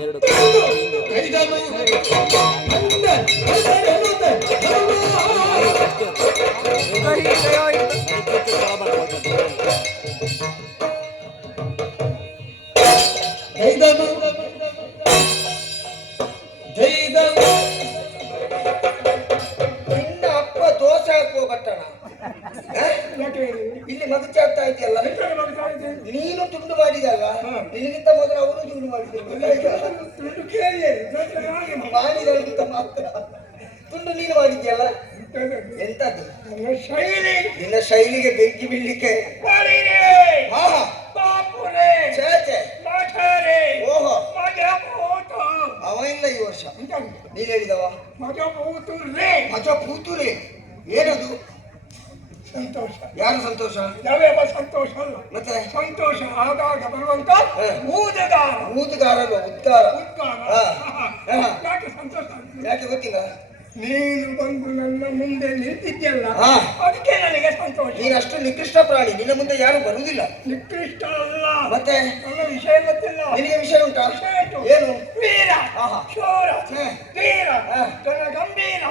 ಎರಡು ಮಗುಚಾಗ್ತಾ ಇದೆಯಲ್ಲ ನೀನು ತುಂಡು ಮಾಡಿದಾಗ ನಿನಗಿಂತ ಮೊದಲು ಅವರು ತುಂಡು ಮಾಡಿದ್ರು ಮಾಡಿದಂತ ಮಾತ್ರ ತುಂಡು ನೀನು ಮಾಡಿದ್ಯಲ್ಲ ಎಂತದ್ದು ಶೈಲಿ ನಿನ್ನ ಶೈಲಿಗೆ ಬೆಂಕಿ ಬೀಳ್ಲಿಕ್ಕೆ ಹಾ ಓಹೋ ಅವ ಇಲ್ಲ ಈ ವರ್ಷ ನೀನ್ ಹೇಳಿದವ ಮಜಬೂತು ರೇ ಮಜ ಪೂತುರೆ ಏನದು ಸಂತೋಷ. ಯಾರು ಸಂತೋಷ? ಯಾವ್ಯಾವ ಸಂತೋಷ ಅಲ್ಲ. ಮತ್ತೆ? ಸಂತೋಷ ಆದಾಗ ಬರುವಂತ. ಊದಗಾರ. ಊದುಗಾರರು ಉದ್ಗಾರ. ಉದ್ಗಾರ. ಯಾಕೆ ಸಂತೋಷ ಯಾಕೆ ಗೊತ್ತಿಲ್ಲ? ನೀನು ಬಂದು ನನ್ನ ಮುಂದೆ ನಿಂತಿದ್ಯಲ್ಲ. ಅದಕ್ಕೆ ನನಗೆ ಸಂತೋಷ. ನೀನು ಅಷ್ಟು ನಿಕೃಷ್ಟ ಪ್ರಾಣಿ ನಿನ್ನ ಮುಂದೆ ಯಾರು ಬರುವುದಿಲ್ಲ. ನಿಕೃಷ್ಟ ಅಲ್ಲ. ಮತ್ತೆ? ನನ್ನ ವಿಷಯ ಗೊತ್ತಿಲ್ಲ. ನಿನಗೆ ವಿಷಯ ಉಂಟಾ? ಏನು? ವೀರ. ಶೂರ ವೀರ. ಜನ ಗಂಭೀರ.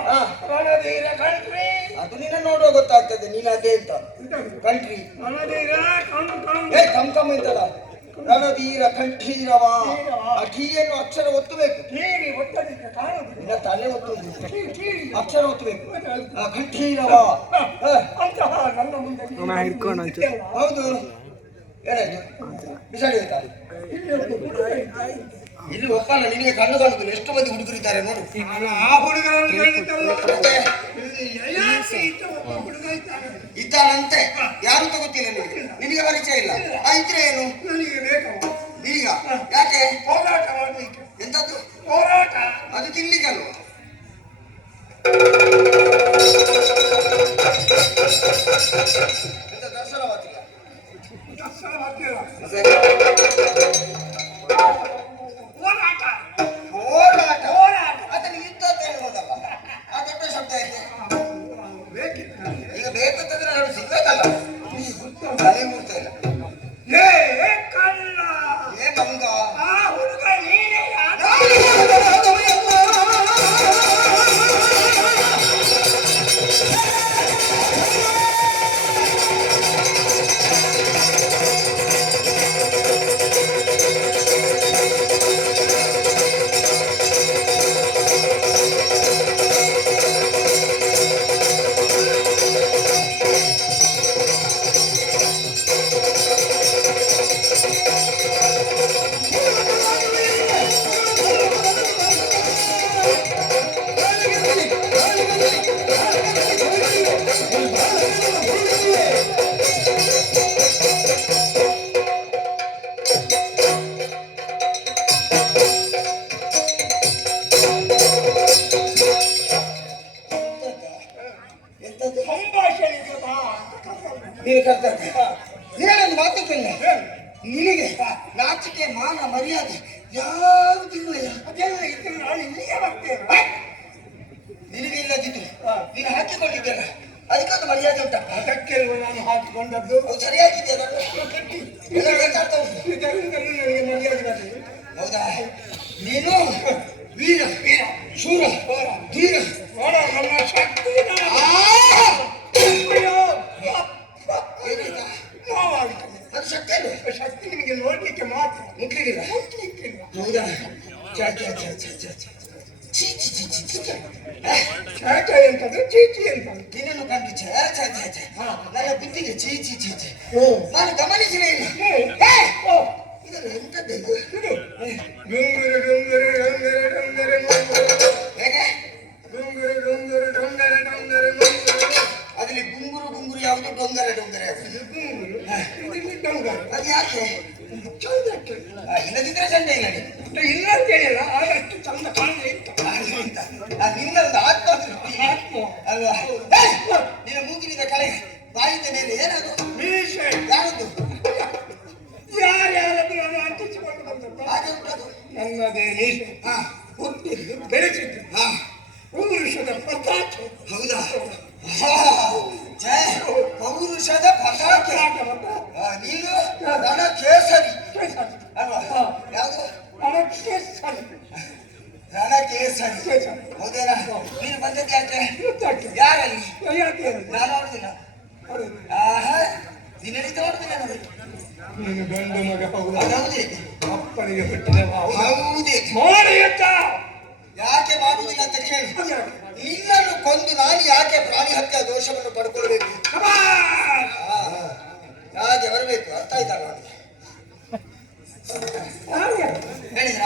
ರಣಧೀರ ಅದು ನಿನ್ನ ನೋಡುವ ಗೊತ್ತಾಗ್ತದೆ ನೀನು ಅದೇ ಅಂತ. ಕಂಟ್ರಿ. ಏ ಕಮ್ ಕಮ್ ಅಂತಲ್ಲ ರಣಧೀರ ಕಂಠೀರವ. ಠೀಯನ್ನು ಅಕ್ಷರ ಒತ್ತಬೇಕು. ನಿನ್ನ ತಲೆ ಒತ್ತು. ಅಕ್ಷರ ಒತ್ತಬೇಕು. ಕಂಠೀರವ. ಹೌದು. ಏನಾಯ್ತು ಬಿಸಾಡಿ ಹೋಯ್ತಾ? ಇಲ್ಲಿ ಒಪ್ಪಲ್ಲ ನಿನಗೆ ಕಣ್ಣು ಕಾಣುದಿಲ್ಲ. ಎಷ್ಟು ಮಂದಿ ಹುಡುಗರಿದ್ದಾರೆ ನೋಡು. ಆ ಹುಡುಗನನ್ನು ಕಂಡಿದ್ದಲ್ಲ. ಮತ್ತೆ ಇಲ್ಲಿ ಯಯಾತಿ ಇದ್ದ ಒಬ್ಬ ಹುಡುಗ ಇದ್ದಾನೆ. ಇದ್ದಾನಂತೆ ಯಾರು ತಗೋತಿಲ್ಲ ನಿನಗೆ ನಿನಗೆ ಪರಿಚಯ ಇಲ್ಲ ಆ ಇದ್ರೆ ಏನು ನನಗೆ ಬೇಕವ ಈಗ ಯಾಕೆ ಹೋರಾಟ ಮಾಡಲಿಕ್ಕೆ ಎಂತದ್ದು ಹೋರಾಟ ಅದು ತಿನ್ಲಿಕ್ಕಲ್ವ ಎಂತ ದರ್ಶನವಾತಿಲ್ಲ ದರ್ಶನ ಮಾಡ್ತೀರ. ಮತ್ತೆ ಹೋರಾಟ ಅದಕ್ಕೊಂದು ಮರ್ಯಾದೆ ಉಂಟ? ಅದಕ್ಕೆ ನಾನು ಹಾಕಿಕೊಂಡದ್ದು. ಅದು. ಸರಿಯಾಗಿದೆ ನನಗೆ ಮರ್ಯಾದೆ ಬರ್ತದೆ ಹೌದಾ? ನೀನು? ಚಾಟ ಎಂತದ್ದು ಚೀಟಿ ಅಂತ ನಿನ್ನನ್ನು ಕಂಡು ಛ, ಛ, ಛ, ಛ. ನನ್ನ ಬುದ್ಧಿಗೆ ಚೀಚಿ ಚೀ ಚೀ ಚೀ ಓ ನಾನು ಗಮನಿಸಿರೇ ಇಲ್ಲ. ಏ, ಓ ಇದನ್ನು ಎಂತದ್ದು ಇದು? ಡುಂಗುರು ಡುಂಗುರು ಡುಂಗುರು ಡುಂಗುರು ಡುಂಗುರು ಹೇಗೆ? ಡುಂಗುರು ಡುಂಗುರು ಡುಂಗುರು ಡುಂಗುರು ಡುಂಗುರು ಅದ್ರಲ್ಲಿ ಗುಂಗುರು ಗುಂಗುರು ಯಾವುದು? ಡೊಂಗರ ಡೊಂಗರ ಯಾವುದು? ಡೊಂಗರು ಅದು ಯಾಕೆ? ಚೌದಕ್ಕೆ ಆ, ಇಲ್ಲದಿದ್ರೆ ಸಂಡೆ ಇಲ್ಲ ಅಂತ ಕೇಳಲ್ಲ ಆದಷ್ಟು ಚಂದ ಕಾಣಲಿ ಅಂತ. ಆ, ನಿನ್ನೊಂದು ಆತ್ಮತೃಪ್ತಿ ಆತ್ಮ ಅಲ್ವಾ ಏ, ನಿನ್ನ ಮೂಗಿನಿಂದ ಕಳೆ ಬಾಯಿದ ಮೇಲೆ ಏನದು ಯಾರದ್ದು ಯಾರ್ಯಾರದು ನಾನು ಅಂಟಿಸಿಕೊಂಡು ಬಂದದ್ದು ಹಾಗೆ ಉಂಟದು ನನ್ನದೇ ಮೀಸೆ ಹಾ ಹುಟ್ಟಿದ್ದು ಬೆಳೆಸಿದ್ದು ಹಾ ಪುರುಷದ ಪತಾಕೆ ಹೌದಾ ಹಾ, ಛೇ, ಪೌರುಷದ ಪತಾಕೆ ಪತಾಕೆ ಮತ್ತೆ ಆ, ನೀನು ರಣ ಕೇಸರಿ ಕೇಸರಿ. ಅಲ್ವಾ ಹಾ. ಯಾವುದು ಅದಕ್ಕೆ ಸರಿ ಕೇಸರಿ. ಹೌದೇನಾ ನೀನು ಬಂದದ್ದು ಯಾಕೆ? ಗೊತ್ತಾಗ್ತದೆ. ಯಾರಲ್ಲಿ? ಯಾಕೆ ನಾನು ನೋಡುದಿಲ್ಲ ಆಹಾ ದಿನನಿತ್ಯ ನೋಡುದಿಲ್ಲ ನಾನು. ನೀನು ಗಂಡು ಮಗ ಹೌದು? ಹೌದೇ. ಅಪ್ಪನಿಗೆ ಹೌದು? ಮಾಡಿ ಯಾಕೆ ಮಾಡುವುದಿಲ್ಲ ಅಂತ ಕೇಳಿ. ನಿನ್ನನ್ನು ಕೊಂದು ನಾನು ಯಾಕೆ ಪ್ರಾಣಿ ಹತ್ಯೆ ದೋಷವನ್ನು ಪಡ್ಕೊಳ್ಬೇಕು? ಯಾಕೆ ಬರಬೇಕು? ಅರ್ಥ ಆಯ್ತಾ ಅವನಿಗೆ ಹಾಗೆ. ಹೇಳಿದ್ರ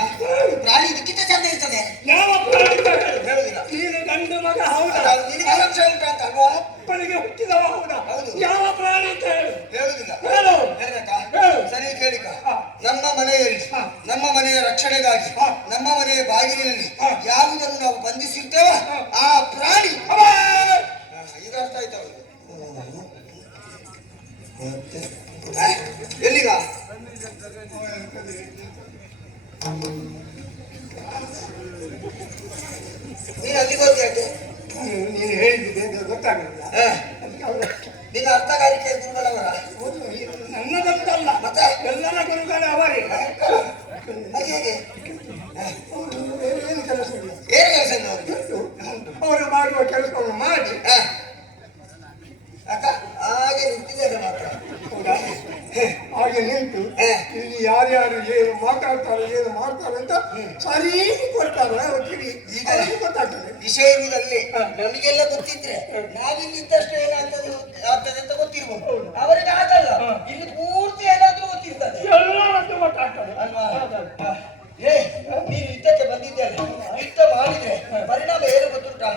ಪ್ರಾಣಿ ಇದಕ್ಕಿಂತ ಚಂದ ಇರ್ತದೆ ಯಾವ ಪ್ರಾಣಿ ಬೇಕು? ಹೇಳುದಿಲ್ಲ ನೀನು ಗಂಡು ಮಗ ಹೌದಾ ಅದು ನಿನಗೆ ಸಂಶಯ ಉಂಟು ಅಂತ ಅಲ್ವಾ ಅಪ್ಪನಿಗೆ ಹುಟ್ಟಿದವ ಹೌದಾ ಹೌದು. ಯಾವ ಪ್ರಾಣಿ ಅಂತ ಹೇಳು ಹೇಳುದಿಲ್ಲ ಹೇಳು ಹೇಳ್ಬೇಕಾ ಹೇಳು. ಸರಿ ಕೇಳಿಕ ಹಾ. ನಮ್ಮ ಮನೆಯಲ್ಲಿ ಹಾ. ನಮ್ಮ ಮನೆಯ ರಕ್ಷಣೆಗಾಗಿ ಹಾ. ನಮ್ಮ ಮನೆಯ ಬಾಗಿಲಿನಲ್ಲಿ ಹಾ. ಯಾವುದನ್ನು ನಾವು ಬಂಧಿಸಿರ್ತೇವೆ ಹಾ. ಆ ಪ್ರಾಣಿ ಶಬಾಷ್! ಹಾ, ಈಗ ಅರ್ಥ ಆಯ್ತಾ ಅವ್ರಿಗೆ? ಆ? ಎಲ್ಲಿಗ ನೀನು ಅಲ್ಲಿ ಹೋಗಿ ಯಾಕೆ ನೀನು- ಹೇಳಿದ್ದು ಗೊತ್ತಾಗಲಿಲ್ಲ. ನಿನ್ನ ಅರ್ಥಗಾರಿಕೆ ಗುರುಗಳವರ? ಇದು ನನ್ನದೊಂದಲ್ಲ ಮತ್ತೆ? ಎಲ್ಲರ ಗುರುಗಳ ಅವರೇ. ಹೇಗೆ ಏನು ಕೆಲಸ ಇಲ್ಲ. ಏನು ಕೆಲಸ ಇಲ್ಲ ಅವರು ಮಾಡುವ ಕೆಲಸವನ್ನು ಮಾಡಿ ಆ. ಅಕ್ಕ ಹಾಗೆ ನಿಂತಿದ್ದಾರೆ ಮಾತ್ರ ಹೌದಾ? ಹಾಗೆ ನಿಂತು. ಇಲ್ಲಿ ಯಾರ್ಯಾರು ಏನು ಮಾತಾಡ್ತಾರೆ ಏನು ಮಾಡ್ತಾರೆ ಅಂತ ಸರಿ ಕೊಡ್ತಾರೆ ಈಗ ಗೊತ್ತಾಗ್ತದೆ. ವಿಷಯ ಇರುವುದಲ್ಲಿ ನಮಗೆಲ್ಲ ಗೊತ್ತಿದ್ರೆ ನಾವಿಲ್ಲಿದ್ದಷ್ಟು ಏನಾಗ್ತದೆ ಆಗ್ತದೆ ಅಂತ ಗೊತ್ತಿರ್ಬೋದು. ಅವರಿಗೆ ಆಗಲ್ಲ. ಇಲ್ಲಿ ಪೂರ್ತಿ ಏನಾದ್ರೂ ಗೊತ್ತಿರ್ತದೆ. ಎಲ್ಲರದ್ದು ಗೊತ್ತಾಗ್ತದೆ. ಅಲ್ವಾ ಏ ನೀನು ಯುದ್ಧಕ್ಕೆ ಬಂದಿದ್ದೇನೆ ಯುದ್ಧ ಮಾಡಿದ್ರೆ ಪರಿಣಾಮ ಏನು ಗೊತ್ತುಂಟಾ?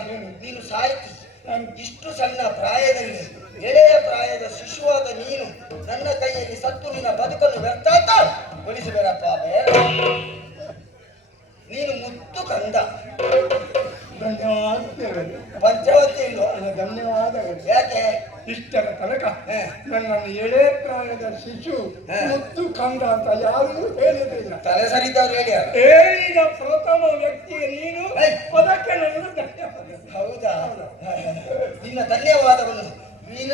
ನೀನು ಸಾಯ್ತಿ ಇಷ್ಟು ಸಣ್ಣ ಪ್ರಾಯದಲ್ಲಿ ಎಳೆಯ ಪ್ರಾಯದ ಶಿಶುವಾದ ನೀನು ನನ್ನ ಕೈಯಲ್ಲಿ ಸತ್ತು ನಿನ್ನ ಬದುಕನ್ನು ವ್ಯರ್ಥ ಅಂತ ಗೊಳಿಸಬೇಡಪ್ಪ ಬೇಡ ನೀನು ಮುತ್ತು ಕಂದ. ಧನ್ಯವಾದಗಳು. ಪಂಚವತಿ ಇಲ್ವಾ? ಧನ್ಯವಾದಗಳು. ಯಾಕೆ? ಇಷ್ಟರ ತನಕ. ನನ್ನನ್ನು ಎಳೆ ಪ್ರಾಯದ ಶಿಶು. ಮುತ್ತು ಕಂದ ಅಂತ ಯಾರು ಹೇಳಿದ್ರಿಲ್ಲ ತಲೆ ಸರಿದವ್ರು ಹೇಳಿ ಹೇಳಿದ ಪ್ರಥಮ ವ್ಯಕ್ತಿ ನೀನು. ಅದಕ್ಕೆ ನನ್ನ ಧನ್ಯವಾದ ಹೌದಾ? ನಿನ್ನ ಧನ್ಯವಾದವನ್ನು ವಿನ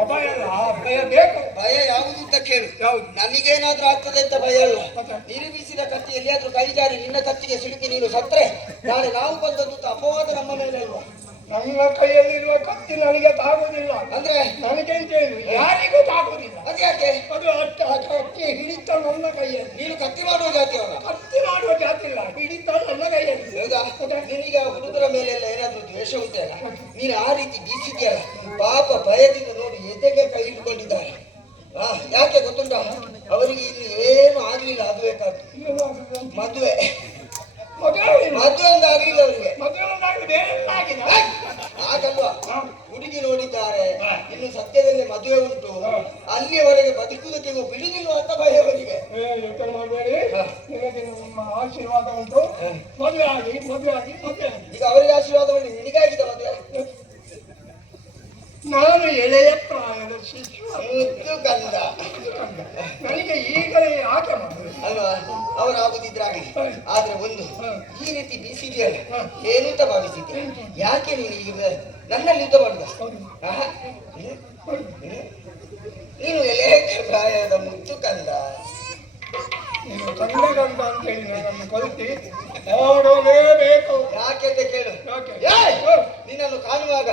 ಅಭಯ ಅಲ್ಲ ಭಯ ಬೇಕು. ಭಯ ಯಾವುದು ಅಂತ ಕೇಳು. ಯಾವುದು? ನನಗೇನಾದ್ರೂ ಆಗ್ತದೆ ಅಂತ ಭಯ ಅಲ್ಲ. ನಿರ್ಮಿಸಿದ ಕತ್ತಿ ಎಲ್ಲಿಯಾದ್ರೂ ಕೈ ಜಾರಿ ನಿನ್ನ ಕತ್ತಿಗೆ ಸಿಡುಕಿ ನೀನು ಸತ್ರೆ ನಾಳೆ ನಾವು ಬಂದದ್ದು ಅಪವಾದ ನಮ್ಮ ಮೇಲೆ ಅಲ್ವಾ? ನನ್ನ ಕೈಯಲ್ಲಿರುವ ಕತ್ತಿ ನನಗೆ ತಾಗುವುದಿಲ್ಲ. ಅಂದ್ರೆ? ನನಗೆಂತೇನು? ಯಾರಿಗೂ ತಾಗುವುದಿಲ್ಲ. ಅದ್ಯಾಕೆ? ಅದು ಅಟ್ಟ ಕತ್ತಿ ಹಿಡಿತ ನನ್ನ ಕೈಯಲ್ಲಿ. ನೀನು ಕತ್ತಿ ಮಾಡುವ ಜಾತಿ ಅವನ? ಕತ್ತಿ ಮಾಡುವ ಜಾತಿ ಇಲ್ಲ. ಹಿಡಿತ ನನ್ನ ಕೈಯಲ್ಲಿ. ಹೌದಾ? ನಿನಗೆ ಹುಡುಗರ ಮೇಲೆ ಎಲ್ಲ ಏನಾದ್ರೂ ದ್ವೇಷ ಉಂಟಲ್ಲ ನೀನು ಆ ರೀತಿ ಬೀಸಿದ್ಯಲ್ಲ? ಪಾಪ ಭಯದಿಂದ ನೋಡಿ ಎದೆಗೆ ಕೈ ಇಟ್ಕೊಂಡಿದ್ದಾರೆ ಆ, ಯಾಕೆ ಗೊತ್ತುಂಟ? ಅವರಿಗೆ ಇಲ್ಲಿ ಏನು ಆಗ್ಲಿಲ್ಲ ಅದು ಬೇಕಾದ್ದು. ಮದುವೆ. ಮದುವೆ ಒಂದು ಆಗ್ಲಿಲ್ಲ ಅವರಿಗೆ ಆಗಲ್ವಾ ಹುಡುಗಿ ನೋಡಿದ್ದಾರೆ. ಇನ್ನು ಸತ್ಯದಲ್ಲಿ ಮದುವೆ ಉಂಟು. ಅಲ್ಲಿಯವರೆಗೆ ಬದುಕುವುದಕ್ಕೆ ನೀವು ಬಿಡುದಿಲ್ಲ ಅಂತ ಭಯ ಅವರಿಗೆ. ಆಶೀರ್ವಾದ ಉಂಟು. ಮದುವೆ ಆಗಿ ಮದುವೆ ಆಗಿ ಮದುವೆ ಆಗಿ. ಈಗ ಅವರಿಗೆ ಆಶೀರ್ವಾದ ಮಾಡಿ ನಿನಗಾಗಿದೆ ಮದುವೆ? ನಾನು ಎಳೆಯ ಪ್ರಾಯದ ಶಿಶು. ಕಂದ ನನಗೆ ಈಗಲೇ ಯಾಕೆ ಮದುವೆ. ಅಲ್ವಾ ಅವರು ಆಗುದಿದ್ರೆ ಆಗಲಿ ಆದ್ರೆ ಒಂದು ಈ ರೀತಿ ಬೀಸಿದೆಯಲ್ಲ ಏನು ಅಂತ ಭಾವಿಸಿದ್ದೆ ಯಾಕೆ ನೀನು ಈಗ ನನ್ನಲ್ಲಿ ಯುದ್ಧ ಮಾಡುದ? ನೀನು ಎಲೆ ಪ್ರಾಯದ ಮುತ್ತು ಕಂದ. ನೀನು ಕನ್ನಡಂತ ಅಂತ ಹೇಳಿ ನನ್ನನ್ನು ಅಂತ ಕೇಳು. ಯಾಕೆ? ಅಂತ ಕೇಳು ನಿನ್ನನ್ನು ಕಾಣುವಾಗ.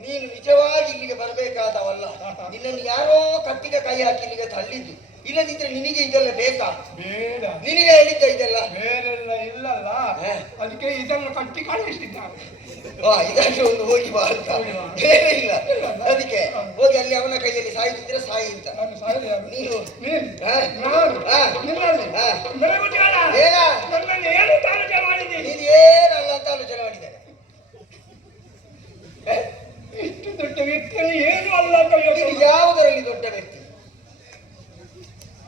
ನೀನು ನಿಜವಾಗಿ ಇಲ್ಲಿಗೆ ಬರಬೇಕಾದವಲ್ಲ. ನಿನ್ನನ್ನು ಯಾರೋ ಕತ್ತಿಗೆ ಕೈ ಹಾಕಿ ನಿನಗೆ ಇದೆಲ್ಲ ಬೇಕಾ? ಬೇಡ. ನಿನಗೆ ಹೇಳಿದ್ದ ಇದೆಲ್ಲ? ಬೇರೆಲ್ಲ ಇಲ್ಲಲ್ಲ. ಅದಕ್ಕೆ ಇದನ್ನು ಕಟ್ಟಿ ಕಳಿಸಿದ್ದಾರೆ ಆ, ಇದಕ್ಕೆ ಒಂದು ಹೋಗಿ ಬಾ ಅಂತ. ಬೇರೆ ಇಲ್ಲ. ಅದಕ್ಕೆ ಹೋಗಿ ಅಲ್ಲಿ ಅವನ ಕೈಯಲ್ಲಿ ಸಾಯುತ್ತಿದ್ರೆ ಸಾಯಿ ಅಂತ. ನಾನು ನೀನು ನೀನು ಹ? ನಾನು ಹ? ನಿನ್ನಲ್ಲಿ ಹ? ಬೆಳಗುತ್ತಾಳ ಏನ ನನ್ನಲ್ಲಿ ಏನು ತಾರಕೆ ಮಾಡಿದ್ದೀನಿ ನೀನು ಏನಲ್ಲ ಅಂತ ಆಲೋಚನೆ ಮಾಡಿದ್ದೇನೆ ಹ? ಇಷ್ಟು ದೊಡ್ಡ ವ್ಯಕ್ತಿಯಲ್ಲಿ ಏನು ಅಲ್ಲ ಅಂತ ನೀನು ಯೋಚನೆ ಯಾವುದರಲ್ಲಿ ದೊಡ್ಡ ವ್ಯಕ್ತಿ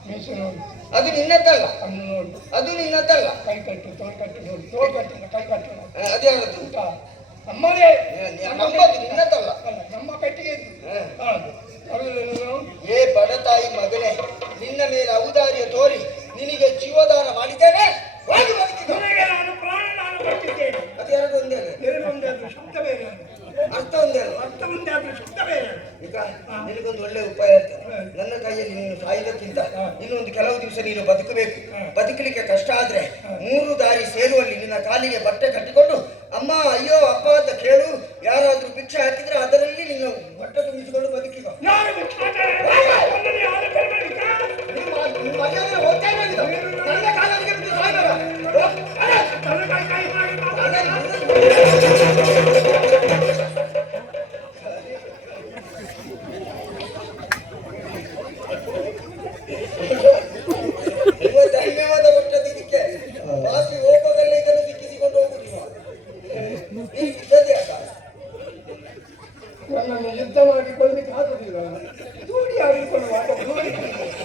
ಮೀಸೆ ನೋಡಿ ಅದು ನಿನ್ನದ್ದಲ್ಲ ಕಣ್ಣು ನೋಡಿ ಅದು ನಿನ್ನದ್ದಲ್ಲ ಕೈ ಕಟ್ಟು ತೋಳು ಕಟ್ಟು ನೋಡಿ ತೋಳು ಕಟ್ಟಿಲ್ಲ ಕೈ ಕಟ್ಟಿಲ್ಲ ಹ, ಅದ್ಯಾರದ್ದು ಅಂತ ನಮ್ಮದೇ ನಮ್ಮದು ನಿನ್ನದ್ದಲ್ಲ ಅಲ್ಲ ನಮ್ಮ ಕಟ್ಟಿಗೆ ಇದು. ಹ. ಹೌದು. ಅವರಲ್ಲಿ ನೀನು ಏ ಬಡತಾಯಿ ಮಗನೇ ನಿನ್ನ ಮೇಲೆ ಔದಾರ್ಯ ತೋರಿ ನಿನಗೆ ಜೀವದಾನ ಮಾಡಿದ್ದೇನೆ ಹೋಗಿ ಬದುಕಿಕೊ. ನಿನಗೆ ನಾನು ಪ್ರಾಣ ನಾನು ಕೊಟ್ಟಿದ್ದೇನೆ ಅದೆರಡು ಒಂದೇ ಅಲ್ಲ. ಬೇರೆ ಒಂದೇ ಅದು ಶಬ್ದ ಬೇರೆ ಅದು. ಅರ್ಥ ಒಂದೇ ಅಲ್ಲ. ಅರ್ಥ ಒಂದೇ ಅದು ಶಬ್ದ ಬೇರೆ ಅದು. ಈಗ ನಿನಗೊಂದು ಒಳ್ಳೆ ಉಪಾಯ ಹೇಳ್ತೇನೆ ನನ್ನ ಕೈಯಲ್ಲಿ ನೀನು ಸಾಯುವುದಕ್ಕಿಂತ ಇನ್ನೊಂದು ಕೆಲವು ದಿವಸ ನೀನು ಬದುಕಬೇಕು.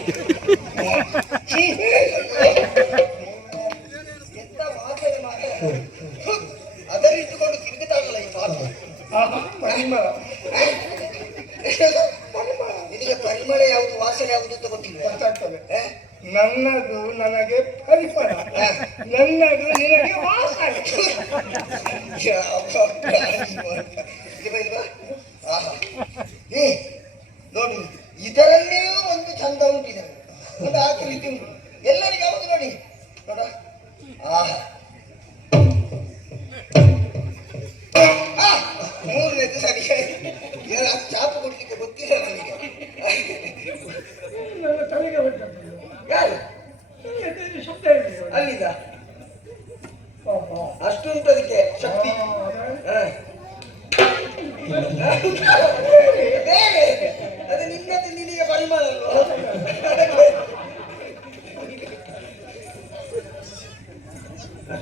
ಈ ಪರಿಮಳ ಯಾವುದು ವಾಸನೆ ಯಾವುದು ಅಂತ ಗೊತ್ತಿಲ್ಲ? ನನ್ನದು ನನಗೆ ನನ್ನದು ಇದರಲ್ಲೇ ಚಂದ ಉಂಟಿದೆ. ಒಂದು ಆಕೆ ರೀತಿ ಉಂಟು. ಎಲ್ಲರಿಗೆ ಯಾವುದು ನೋಡಿ. ನೋಡ. ಆಹಾ ಆ, ಮೂರನೇದು ಸರಿ ಚಾಪ ಕೊಡ್ಲಿಕ್ಕೆ ಗೊತ್ತಿಲ್ಲ ನನಗೆ. ಯಾರು? ಅಲ್ಲಿಂದ. ಅಷ್ಟುಂಟು ಅದಕ್ಕೆ ಶಕ್ತಿ ಆ, ಅದೇ. ಹ. ಬೇರೆ. ಅದು ನಿನ್ನದು ನಿನಗೆ ಪರಿಮಳ ಅಲ್ವಾ?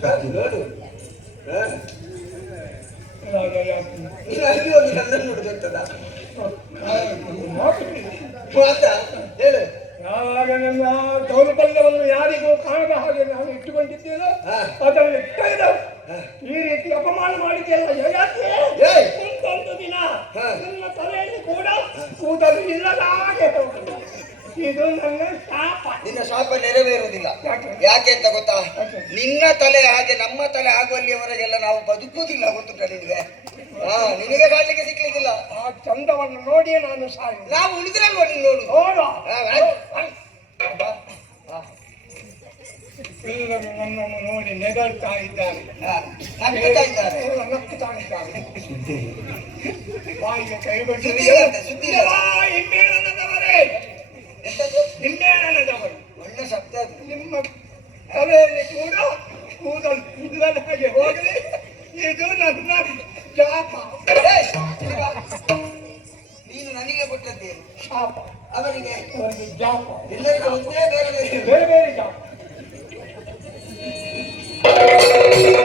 ಅದು ನೋಡು ಹ. ಇವಾಗ ಯಾಕೆ? ನೀನು ಅಲ್ಲಿ ಹೋಗಿ ನನ್ನನ್ನು ನೋಡ್ಬೇಕಲ್ಲ ಮಾತು ಮಾತಾ ಹೇಳು ಯಾವಾಗ ನನ್ನ ದೌರ್ಬಲ್ಯವನ್ನು ಯಾರಿಗೂ ಕಾಣದ ಹಾಗೆ ನಾನು ಇಟ್ಟುಕೊಂಡಿದ್ದೇನೋ ಹಾ. ಅದನ್ನು ತೆಗೆದು ಈ ರೀತಿ ಅಪಮಾನ ಮಾಡಿದೆಯಲ್ಲ ಯಾಕೆ ಏಯ್! ಮುಂದೊಂದು ದಿನ ಹಾ. ನನ್ನ ತಲೆಯಲ್ಲಿ ಕೂಡ ಕೂದಲು ಇಲ್ಲದ ಹಾಗೆ ಇದು ನನ್ನ ಶಾಪ. ನಿನ್ನ ಶಾಪ ನೆರವೇರುವುದಿಲ್ಲ. ಯಾಕೆ? ಅಂತ ಗೊತ್ತಾ? ನಿನ್ನ ತಲೆ ಹಾಗೆ ನಮ್ಮ ತಲೆ ಆಗುವಲ್ಲಿಯವರೆಗೆಲ್ಲ ನಾವು ಬದುಕುವುದಿಲ್ಲ ಗೊತ್ತುಂಟ ನಿನಗೆ. ಹಾ ನಿನಗೆ ಕಾಣಲಿಕ್ಕೆ ಸಿಕ್ಕಲಿಕ್ಕಿಲ್ಲ ಆ ಚಂದವನ್ನು ನೋಡಿಯೇ ನಾನು ಸಾಯಿ ನಾವು ಉಳಿದ್ರೆ ನೀನು ನೋಡು. ನೋಡು. ಎಲ್ಲರೂ ನನ್ನನ್ನು ನೋಡಿ ನೆಗಳ್ತಾ ಇದ್ದಾರೆ. ನಗ್ತಾ ಇದ್ದಾರೆ. ನಗ್ತಾ ಇದ್ದಾರೆ. வாயை கைவிட்டு சுத்திரா இம்மேலனதவரே ಇನ್ನೇನದವರು ಒಳ್ಳೆ ಶಬ್ದ ನಿಮ್ಮ ತಲೆಯಲ್ಲಿ ಕೂಡ ಕೂದಲು ಕೂದಲಾಗೆ ಹೋಗಲಿ ಇದು ನನ್ನ ಶಾಪ ನೀನು ನನಗೆ ಕೊಟ್ಟದ್ದೇ ಶಾಪ ಅವರಿಗೆ ಅವರಿಗೆ ಜಾಪ ಎಲ್ಲರಿಗೂ ಒಂದೇ ಬೇರೆ ಬೇರೆ ಬೇರೆ ಜಾಪ